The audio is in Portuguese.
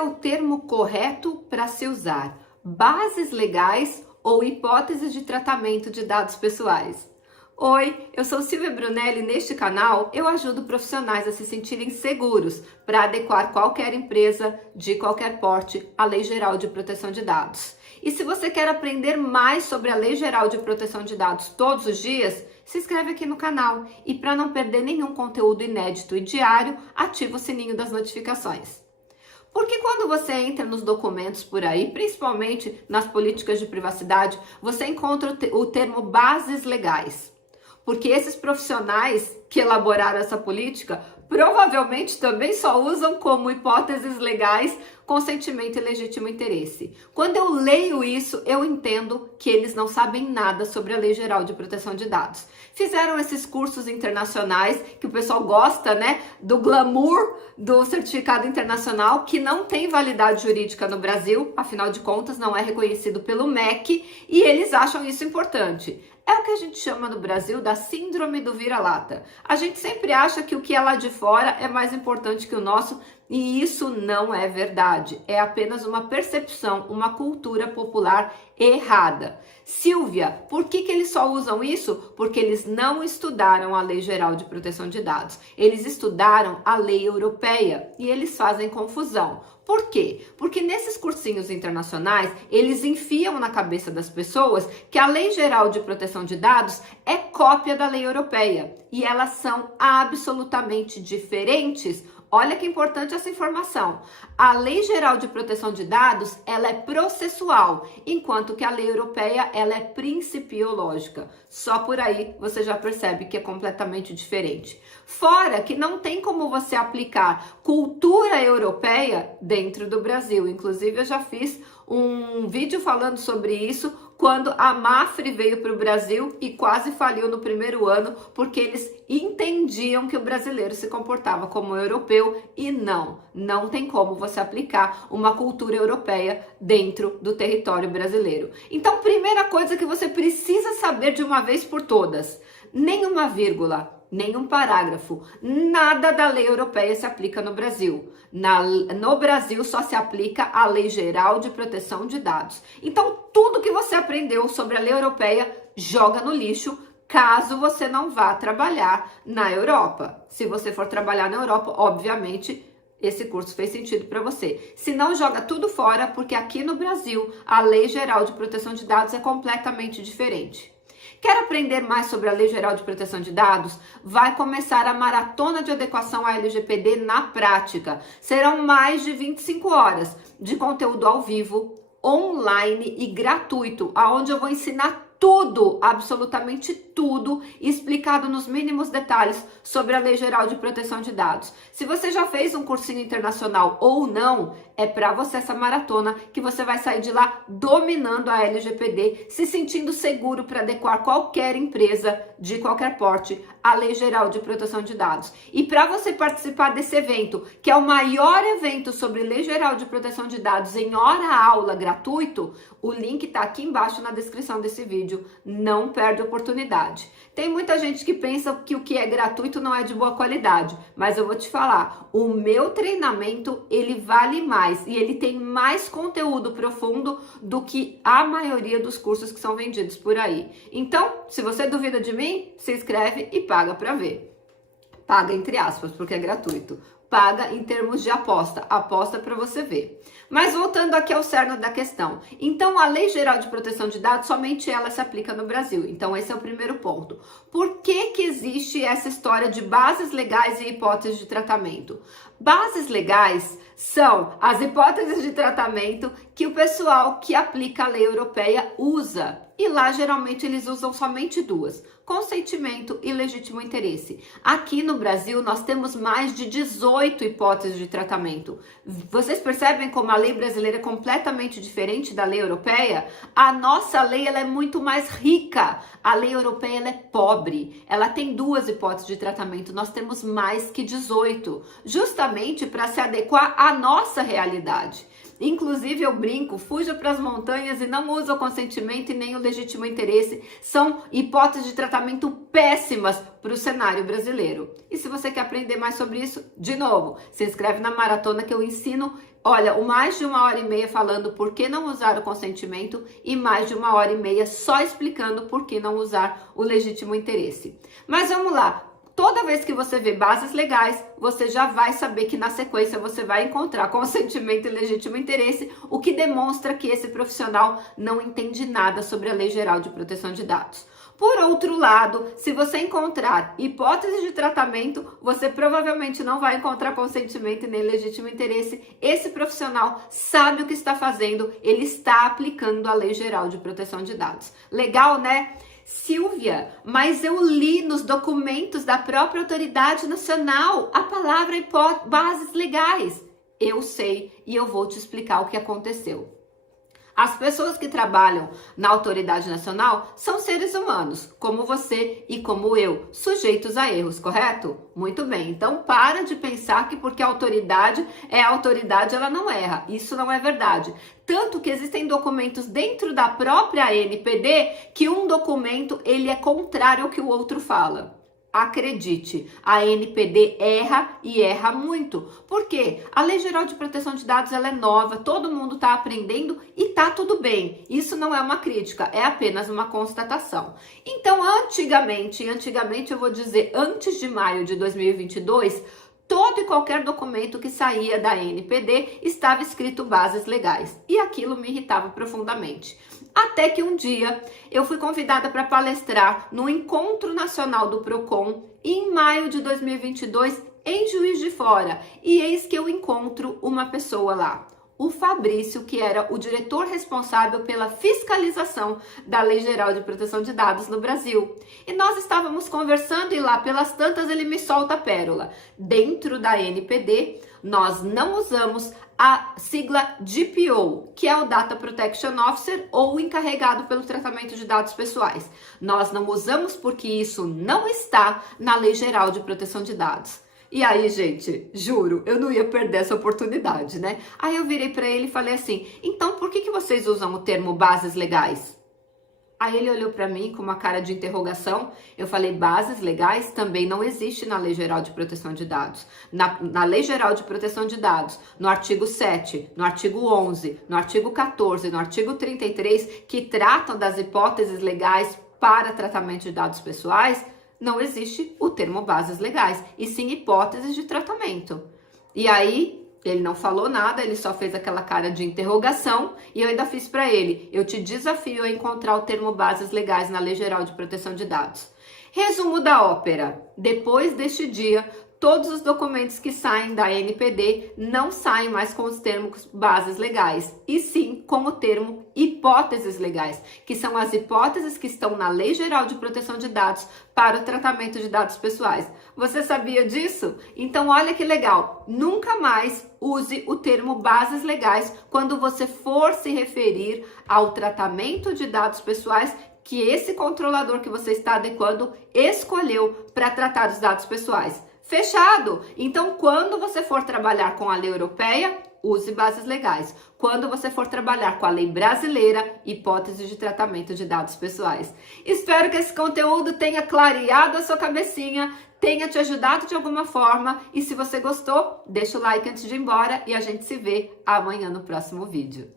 é o termo correto para se usar? Bases legais ou hipóteses de tratamento de dados pessoais? Oi, eu sou Silvia Brunelli e neste canal eu ajudo profissionais a se sentirem seguros para adequar qualquer empresa de qualquer porte à Lei Geral de Proteção de Dados. E se você quer aprender mais sobre a Lei Geral de Proteção de Dados todos os dias, se inscreve aqui no canal e para não perder nenhum conteúdo inédito e diário, ativa o sininho das notificações. Porque quando você entra nos documentos por aí, principalmente nas políticas de privacidade, você encontra o termo bases legais. Porque esses profissionais que elaboraram essa política provavelmente também só usam como hipóteses legais consentimento e legítimo interesse. Quando eu leio isso, eu entendo que eles não sabem nada sobre a Lei Geral de Proteção de Dados. Fizeram esses cursos internacionais, que o pessoal gosta, né, do glamour do certificado internacional, que não tem validade jurídica no Brasil, afinal de contas não é reconhecido pelo MEC, e eles acham isso importante. É o que a gente chama no Brasil da síndrome do vira-lata. A gente sempre acha que o que é lá de fora é mais importante que o nosso, e isso não é verdade. É apenas uma percepção, uma cultura popular errada. Silvia, por que eles só usam isso? Porque eles não estudaram a Lei Geral de Proteção de Dados. Eles estudaram a lei europeia e eles fazem confusão. Por quê? Porque nesses cursinhos internacionais, eles enfiam na cabeça das pessoas que a Lei Geral de Proteção de Dados é cópia da lei europeia e elas são absolutamente diferentes. Olha que importante essa informação. A Lei Geral de Proteção de Dados, ela é processual, enquanto que a lei europeia, ela é principiológica. Só por aí você já percebe que é completamente diferente. Fora que não tem como você aplicar cultura europeia dentro do Brasil. Inclusive, eu já fiz um vídeo falando sobre isso quando a Mafre veio para o Brasil e quase faliu no primeiro ano, porque eles entendiam que o brasileiro se comportava como europeu e não tem como você aplicar uma cultura europeia dentro do território brasileiro. Então, primeira coisa que você precisa saber de uma vez por todas, nenhuma vírgula, nenhum parágrafo, nada da lei europeia se aplica no Brasil. No Brasil só se aplica a Lei Geral de Proteção de Dados. Então, tudo que você aprendeu sobre a lei europeia, joga no lixo, caso você não vá trabalhar na Europa. Se você for trabalhar na Europa, obviamente, esse curso fez sentido para você. Se não, joga tudo fora, porque aqui no Brasil, a Lei Geral de Proteção de Dados é completamente diferente. Quer aprender mais sobre a Lei Geral de Proteção de Dados? Vai começar a maratona de adequação à LGPD na prática. Serão mais de 25 horas de conteúdo ao vivo, online e gratuito, onde eu vou ensinar tudo, absolutamente tudo, explicado nos mínimos detalhes sobre a Lei Geral de Proteção de Dados. Se você já fez um cursinho internacional ou não, é para você essa maratona que você vai sair de lá dominando a LGPD, se sentindo seguro para adequar qualquer empresa de qualquer porte à Lei Geral de Proteção de Dados. E para você participar desse evento, que é o maior evento sobre Lei Geral de Proteção de Dados em hora-aula gratuito, o link está aqui embaixo na descrição desse vídeo. Não perde a oportunidade. Tem muita gente que pensa que o que é gratuito não é de boa qualidade, mas eu vou te falar, o meu treinamento, ele vale mais e ele tem mais conteúdo profundo do que a maioria dos cursos que são vendidos por aí. Então, se você duvida de mim, se inscreve e paga para ver. Paga entre aspas, porque é gratuito. Paga em termos de aposta para você ver. Mas voltando aqui ao cerne da questão. Então, a Lei Geral de Proteção de Dados, somente ela se aplica no Brasil. Então, esse é o primeiro ponto. Por que existe essa história de bases legais e hipóteses de tratamento? Bases legais são as hipóteses de tratamento que o pessoal que aplica a lei europeia usa. E lá, geralmente, eles usam somente duas: consentimento e legítimo interesse. Aqui no Brasil, nós temos mais de 18 hipóteses de tratamento. Vocês percebem como a lei brasileira é completamente diferente da lei europeia? A nossa lei, ela é muito mais rica. A lei europeia, ela é pobre. Ela tem duas hipóteses de tratamento. Nós temos mais que 18, justamente para se adequar à nossa realidade. Inclusive, eu brinco, fuja para as montanhas e não usa o consentimento e nem o legítimo interesse. São hipóteses de tratamento péssimas para o cenário brasileiro. E se você quer aprender mais sobre isso, de novo, se inscreve na maratona que eu ensino, olha, mais de 1h30 falando por que não usar o consentimento e mais de 1h30 só explicando por que não usar o legítimo interesse. Mas vamos lá. Toda vez que você vê bases legais, você já vai saber que na sequência você vai encontrar consentimento e legítimo interesse, o que demonstra que esse profissional não entende nada sobre a Lei Geral de Proteção de Dados. Por outro lado, se você encontrar hipótese de tratamento, você provavelmente não vai encontrar consentimento e nem legítimo interesse. Esse profissional sabe o que está fazendo, ele está aplicando a Lei Geral de Proteção de Dados. Legal, né? Silvia, mas eu li nos documentos da própria autoridade nacional a palavra bases legais. Eu sei e eu vou te explicar o que aconteceu. As pessoas que trabalham na autoridade nacional são seres humanos, como você e como eu, sujeitos a erros, correto? Muito bem, então para de pensar que porque a autoridade é a autoridade, ela não erra. Isso não é verdade. Tanto que existem documentos dentro da própria ANPD que um documento ele é contrário ao que o outro fala. Acredite, a ANPD erra e erra muito. Por quê? A Lei Geral de Proteção de Dados ela é nova, todo mundo está aprendendo e tá tudo bem. Isso não é uma crítica, é apenas uma constatação. Então, antigamente eu vou dizer antes de maio de 2022, todo e qualquer documento que saía da ANPD estava escrito bases legais. E aquilo me irritava profundamente. Até que um dia eu fui convidada para palestrar no Encontro Nacional do Procon em maio de 2022 em Juiz de Fora. E eis que eu encontro uma pessoa lá, o Fabrício, que era o diretor responsável pela fiscalização da Lei Geral de Proteção de Dados no Brasil. E nós estávamos conversando e lá pelas tantas ele me solta a pérola. Dentro da ANPD, nós não usamos a sigla DPO, que é o Data Protection Officer ou o encarregado pelo tratamento de dados pessoais. Nós não usamos porque isso não está na Lei Geral de Proteção de Dados. E aí, gente, juro, eu não ia perder essa oportunidade, né? Aí eu virei para ele e falei assim, então por que vocês usam o termo bases legais? Aí ele olhou para mim com uma cara de interrogação. Eu falei, bases legais também não existe na Lei Geral de Proteção de Dados. Na Lei Geral de Proteção de Dados, no artigo 7, no artigo 11, no artigo 14, no artigo 33, que tratam das hipóteses legais para tratamento de dados pessoais, não existe o termo bases legais, e sim hipóteses de tratamento. E aí ele não falou nada, ele só fez aquela cara de interrogação e eu ainda fiz para ele, eu te desafio a encontrar o termo bases legais na Lei Geral de Proteção de Dados. Resumo da ópera, depois deste dia, todos os documentos que saem da ANPD não saem mais com os termos bases legais, e sim com o termo hipóteses legais, que são as hipóteses que estão na Lei Geral de Proteção de Dados para o tratamento de dados pessoais. Você sabia disso? Então olha que legal, nunca mais use o termo bases legais quando você for se referir ao tratamento de dados pessoais que esse controlador que você está adequando escolheu para tratar dos dados pessoais. Fechado? Então, quando você for trabalhar com a lei europeia, use bases legais. Quando você for trabalhar com a lei brasileira, hipótese de tratamento de dados pessoais. Espero que esse conteúdo tenha clareado a sua cabecinha, tenha te ajudado de alguma forma. E se você gostou, deixa o like antes de ir embora e a gente se vê amanhã no próximo vídeo.